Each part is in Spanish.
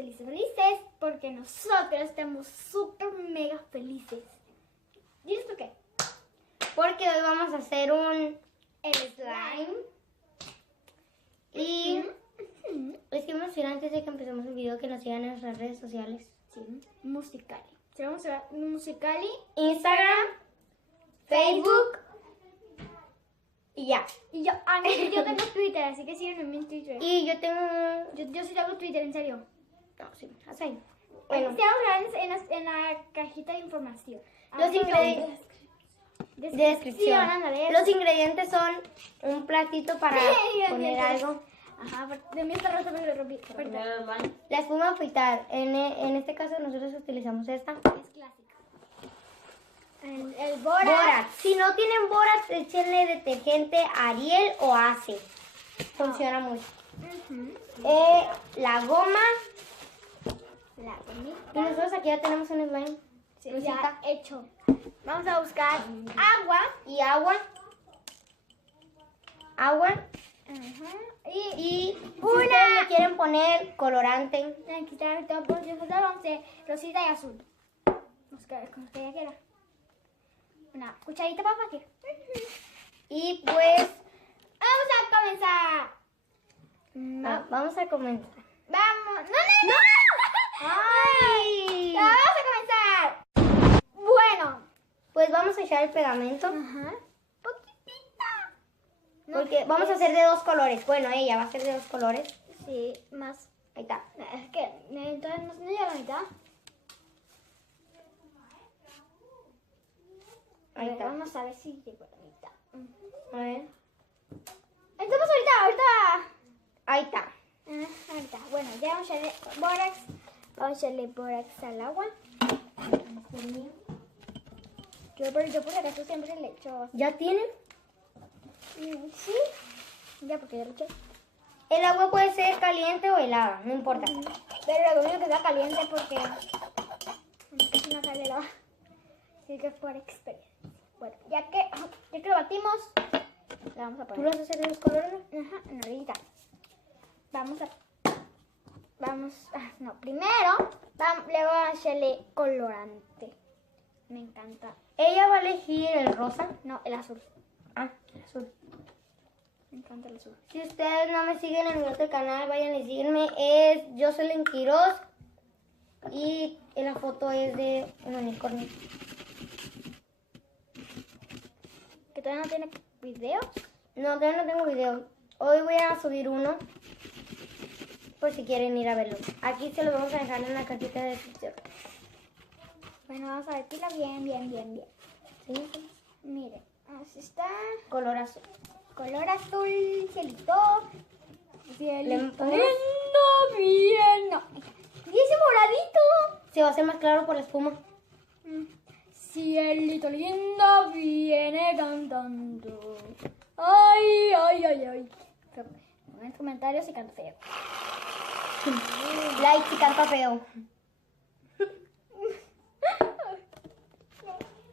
felices, felices, porque nosotros estamos súper mega felices. ¿Diles por qué? Porque hoy vamos a hacer un El slime. Y les quiero decir antes de que empecemos el video que nos sigan en nuestras redes sociales. Sí, Musicali. Se vamos a ver Musicali, Instagram, Facebook y ya. y yo tengo Twitter, así que síganme en Twitter. Y yo tengo... Yo sí tengo Twitter, en serio. No, sí, haz ahí. Bueno, Bueno, en la cajita de información. los ingredientes... Descripción. Ándale. Los ingredientes son un platito para poner algo. Ajá, de mí está roto, pero lo rompí. La espuma a afeitar. En este caso nosotros utilizamos esta. Es clásica. El Borax. Borax. Si no tienen Borax, échenle detergente Ariel o Ace. Funciona mucho. Ujú. La goma. La gomita. Y nosotros aquí ya tenemos un slime. Sí, Rosita. ya hecho. Vamos a buscar agua. Y agua. Agua. Ajá. Y si Una. ustedes le quieren poner colorante. Aquí está todo por nosotros vamos a hacer rosita y azul. Como usted quiera. Una cucharita para aquí. Y pues Vamos a comenzar. vamos a comenzar. Vamos. No. ¡Ay! Vamos a comenzar. Bueno. Pues vamos a echar el pegamento. Ajá. Poquitita. Porque vamos a hacer de dos colores. Bueno, ella va a hacer de dos colores. Sí, más. Ahí está. Es que entonces no llega a la mitad. Ahí está. Vamos a ver si llegó a la mitad. A ver. Estamos ahorita. Ahí está. Ahorita. Bueno, ya vamos a echarle Borax. Vamos a echarle Borax al agua. Yo por si acaso siempre le echo. ¿Ya tienen? Sí. Ya porque ya lo eché. El agua puede ser caliente o helada, no importa. Pero lo único que está caliente porque casi no sale el agua. Así que es por experiencia. Bueno, ya que lo batimos, le vamos a ¿Tú poner. lo vas a hacer de dos colores? Ajá, no, ahorita. No, primero le voy a echarle colorante. Me encanta. Ella va a elegir el rosa. No, el azul. Ah, el azul. Me encanta el azul. Si ustedes no me siguen en mi otro canal, vayan y síguenme. Es Jocelyn Quiroz. Y en la foto es de un unicornio. Que todavía no tiene video. No, todavía no tengo video. Hoy voy a subir uno. Por si quieren ir a verlo. Aquí se lo vamos a dejar en la cajita de descripción. Bueno, vamos a vertirla bien. ¿Sí? Miren, así está. Color azul. Color azul, cielito. Le Cielito. ponemos- Bien. No. Y ese moradito. Se va a hacer más claro por la espuma. Cielito lindo viene cantando. Ay. Pero, en los comentarios si canta feo. Like si canta feo.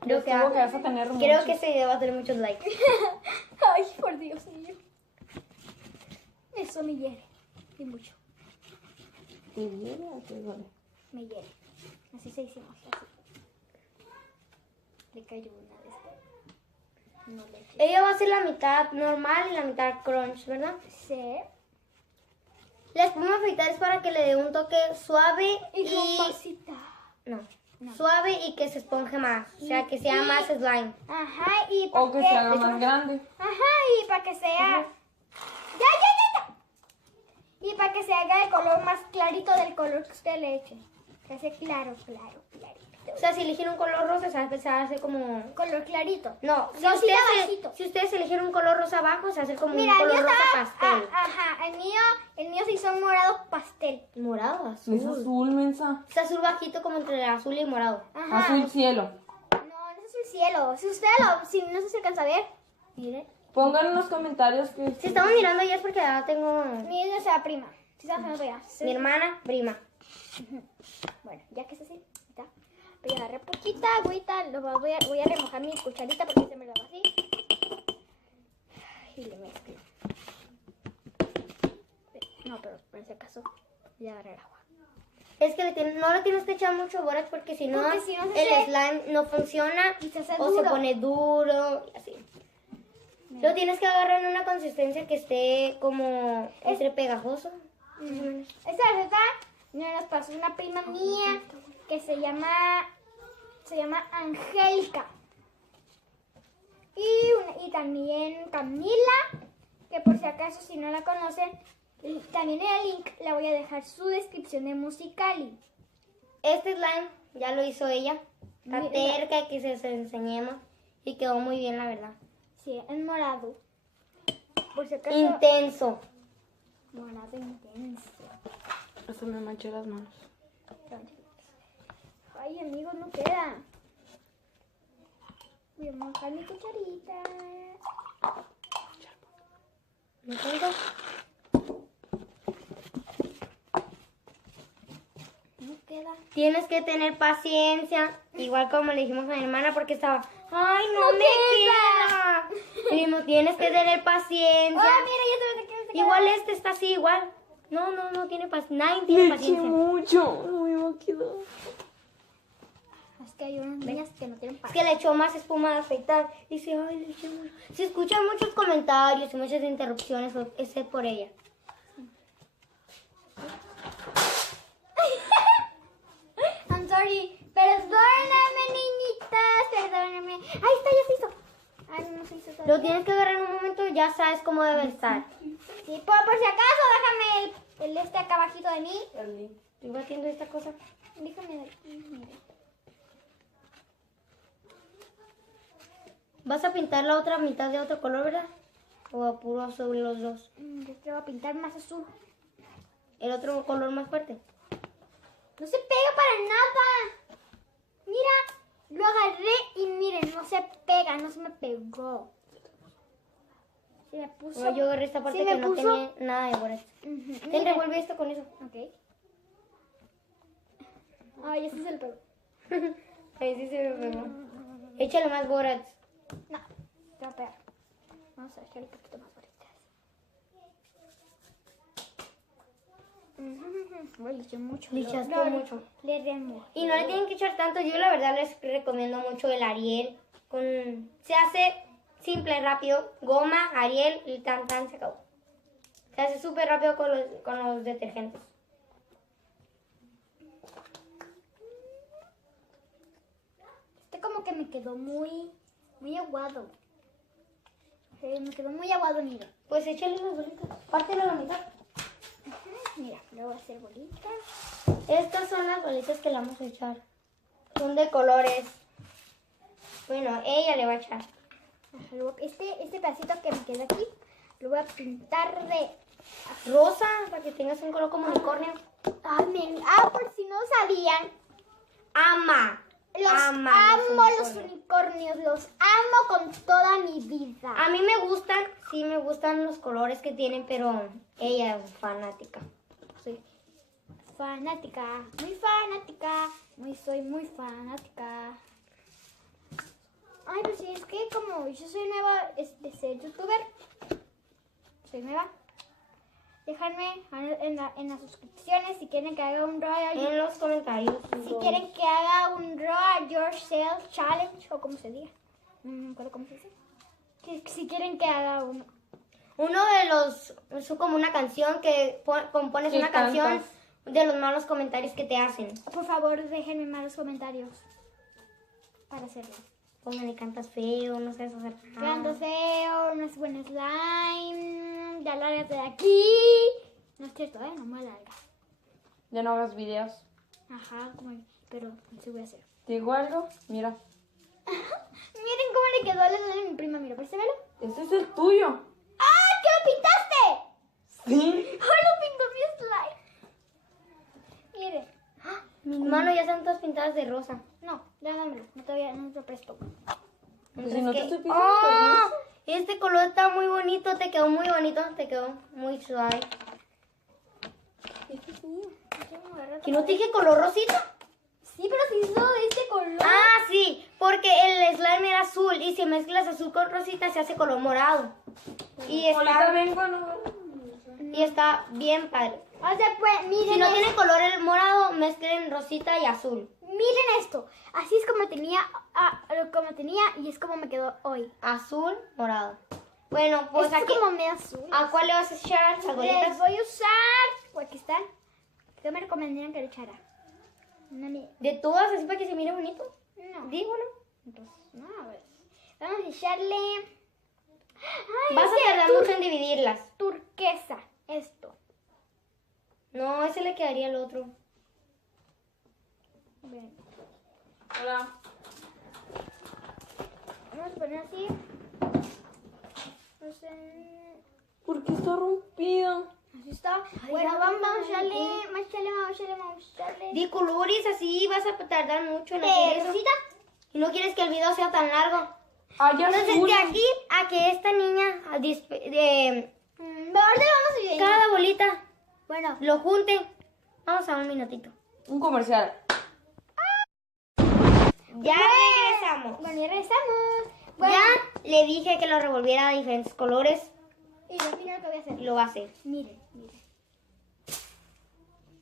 Creo que vas a tener creo que este video va a tener muchos likes. Ay, por Dios mío. Eso me hiere. Y mucho. Me hiere. Así se hicimos. Así. Le cayó una de estas. No le eché. Ella va a hacer la mitad normal y la mitad crunch, ¿verdad? Sí. La espuma afeitar es para que le dé un toque suave Y y... con pasita. No. No. Suave y que se esponje más. O sea, que sea más slime. Ajá, y para O que se haga más grande. Ajá, y para que sea... Ya. Y para que se haga el color más clarito del color que usted le eche. Que sea clarito. O sea, si eligen un color rosa, se va a empezar a hacer como... Color clarito. No, si Rosita ustedes, bajito. si ustedes eligieron un color rosa abajo, se va a hacer como Mira, un el mío color rosa estaba... pastel. Ajá, el mío sí son morados pastel. Morado, Es azul. azul, mensa. Es azul bajito como entre azul y morado. Ajá. Azul cielo. No, ese es el cielo. Si usted si no sé si se alcanza a ver. Mire. Pongan en los comentarios que... Si estamos mirando ya es porque ya tengo... Mire esa prima. Si estamos viendo ya. Mi hermana, prima. Bueno, ya que es así, está. Voy a agarrar poquita agüita, voy a remojar mi cucharita porque se me la va así. Y le mezclo. No, pero por si acaso voy a agarrar agua. Es que no le tienes que echar mucho borax porque si no, Porque si no se hace- el slime no funciona Y se hace o duro. se pone duro y así. Lo tienes que agarrar en una consistencia que esté como entre pegajoso. más o menos. Esta receta nos pasó una prima mía que se llama Angélica. Y también Camila, que por si acaso si no la conocen, también en el link le voy a dejar su descripción de Musicali. Este slime ya lo hizo ella. Está Mira. terca que se enseñemos y quedó muy bien, la verdad. Sí, es morado. Por si acaso. Intenso. Morado intenso. Hasta me manché las manos. Ay, amigos, no queda. Voy a mojar mi cucharita. ¿Me cuento? No queda. Tienes que tener paciencia, igual como le dijimos a mi hermana, porque estaba, ay, no, No me queda. Le dijimos, tienes que tener paciencia. Ah, mira, ya se me quedó. Igual este está así, igual. No tiene paciencia. Nadie tiene paciencia. mucho. No me va a quedar. Es que hay unas niñas que no tienen Es paciencia. que le echó más espuma de afeitar. Dice, ay, le eché más. Se escuchan muchos comentarios y muchas interrupciones, es por ella. I'm sorry. Perdóname, niñitas. Perdóname. Ahí está, ya se hizo. Ay, no se hizo Lo todavía. tienes que agarrar en un momento, ya sabes cómo debe estar. Sí, por si acaso, déjame el este acá abajito de mí. Estoy batiendo esta cosa. Déjame de aquí, mira. ¿Vas a pintar la otra mitad de otro color, verdad? ¿O a puro azul los dos? Yo te voy a pintar más azul. ¿El otro color más fuerte? No se pega para nada. Mira, lo agarré y miren, no se pega, no se me pegó. Se me puso. No, yo agarré esta parte Sí, que me no puso- tenía nada de borax. Ujú, Ten, miren. revuelve esto con eso. Ok. Ay, ese es el pego. Ahí sí se me pegó. Échale más borax. No, te va a pegar. Vamos a echarle un poquito más bolitas. Uy, le eché mucho. Le echaste mucho. Le remojé. Y no le tienen que echar tanto. Yo la verdad les recomiendo mucho el Ariel. Se hace simple, rápido. Goma, Ariel y tan se acabó. Se hace súper rápido con los detergentes. Este como que me quedó muy aguado. Sí, me quedó muy aguado, mira. Pues échale las bolitas. Pártelo a la mitad. Mira, le voy a hacer bolitas. Estas son las bolitas que le vamos a echar. Son de colores. Bueno, ella le va a echar. Ajá, luego este pedacito que me queda aquí, lo voy a pintar de... Rosa, para que tengas un color como unicornio. por si no sabían, Ama. los Ama amo los unicornios, los amo con toda mi vida. A mí me gustan, sí me gustan los colores que tienen, pero ella es fanática. Soy fanática, soy muy fanática. Ay, pues sí, es que como yo soy nueva, ser youtuber, soy nueva. Déjenme en las suscripciones si quieren que haga un Royal. En los comentarios. Si quieren que haga un Draw Yourself Challenge o como se diga. No me acuerdo cómo se dice. Si quieren que haga uno. Uno de los, es como una canción que compones Sí, una canción cantas. de los malos comentarios que te hacen. Por favor, déjenme malos comentarios para hacerlo. Pongan y cantas feo, no sabes hacer nada. Quedando feo, no es buen slime. Ya lárgate de aquí. No es cierto, no me larga. Ya no hagas videos. Ajá, pero sí voy a hacer. ¿Te digo algo? Mira. Miren cómo le quedó el slime a mi prima, mira, percíbelo. Ese es el tuyo. ¡Ah! ¿Qué lo pintaste? Sí. ¡Ay, lo pintó mi slime! Miren. Mis manos ya están todas pintadas de rosa. No, dámelo. No todavía no te lo presto. Pues si no te estoy pidiendo ¡Ah! permiso. Este color está muy bonito, te quedó muy bonito, te quedó muy suave. ¿Que no te dije color rosita? Sí, pero se hizo de este color. Ah, sí, porque el slime era azul y si mezclas azul con rosita se hace color morado. Y Ahorita está, vengo, no. y está bien padre. O sea, pues, miren Si no esto. tiene color el morado, mezclen rosita y azul. Miren esto. Así es como tenía, y es como me quedó hoy. Azul, morado. Bueno, pues Esto es aquí. como medio azul. ¿A cuál le vas a echar las Les bolitas? voy a usar. Pues aquí están. ¿Qué me recomendarían que le echara? Una ¿De todas, así para que se mire bonito? No. Digo, ¿no? Pues, no, pues. Vamos a echarle. Ay, Vas a tardar mucho en dividirlas. turquesa. Esto. No, ese le quedaría al otro. Ven. Hola. Vamos a poner así. No sé. ¿Por qué está rompida? Así está. Ay, Bueno, ya, vamos a ya, echarle. ya. Vamos a echarle. De colores, así vas a tardar mucho en ¿De hacer eso. rosita? Y no quieres que el video sea tan largo. Ay, Entonces, azul. de aquí a que esta niña, de Ahorita vamos a ver. cada bolita, Bueno, lo junte. Vamos a un minutito. Un comercial. Ya regresamos. bueno, ya regresamos. Bueno, Ya le dije que lo revolviera a diferentes colores y al final, ¿qué voy a hacer? y lo va a hacer. Miren.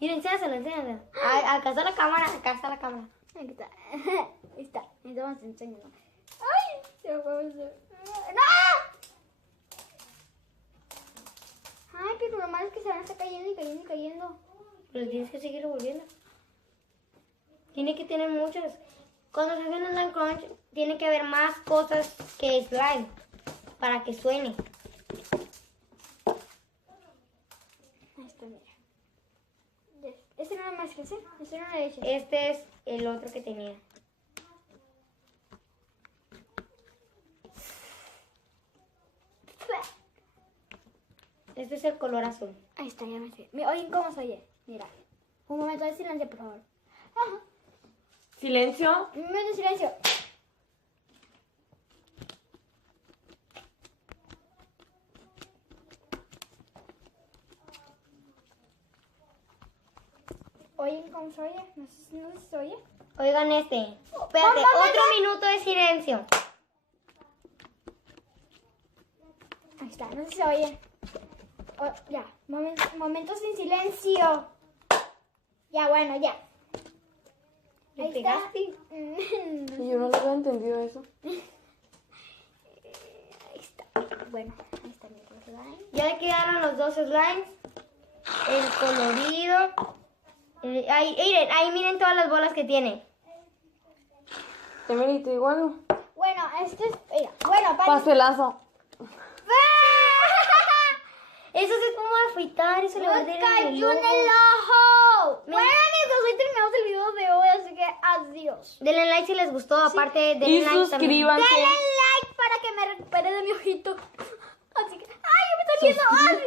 Miren, enséñaselo. Acá está la cámara, acá está la cámara. Aquí está. Ahí está. Entonces enséñalo. ¡Ay! Se fue. ¡No! Ay, pero lo malo es que se van a estar cayendo y cayendo y cayendo. Pero tienes que seguir revolviendo. Tiene que tener muchas. Cuando se hace un slime crunch, tiene que haber más cosas que slime para que suene. Ahí está, mira. Este no es más que ese. Este no es ese. Este es el otro que tenía. Este es el color azul. Ahí está, ya me sé. Oigan cómo se oye. Mira. Un momento de silencio, por favor. Ajá. Silencio. Un momento de silencio. Oigan cómo se oye. No sé si se oye. Oigan este. Espérate, Mamá, otro minuto de silencio. Ahí está, no sé si se oye. Oh, ya, momentos sin silencio. Ya, bueno, ya. ¿Le Ahí pegaste? está. Y yo no lo había entendido eso. Ahí está. Bueno, ahí está mi slime. Ya le quedaron los dos slimes. El colorido. Ahí miren todas las bolas que tiene. ¿Te merito igual? Bueno, esto es. Mira, bueno, para. Pastelazo. Eso se pone a fritar y se le va a ¡Nos meter cayó en ojo. el ojo! Me- Bueno, amigos, hoy terminamos el video de hoy, así que adiós. Denle like si les gustó. Aparte, denle Y like también. suscríbanse. Denle like para que me recupere de mi ojito. Así que. ¡Ay, yo me estoy viendo! ¡Adiós!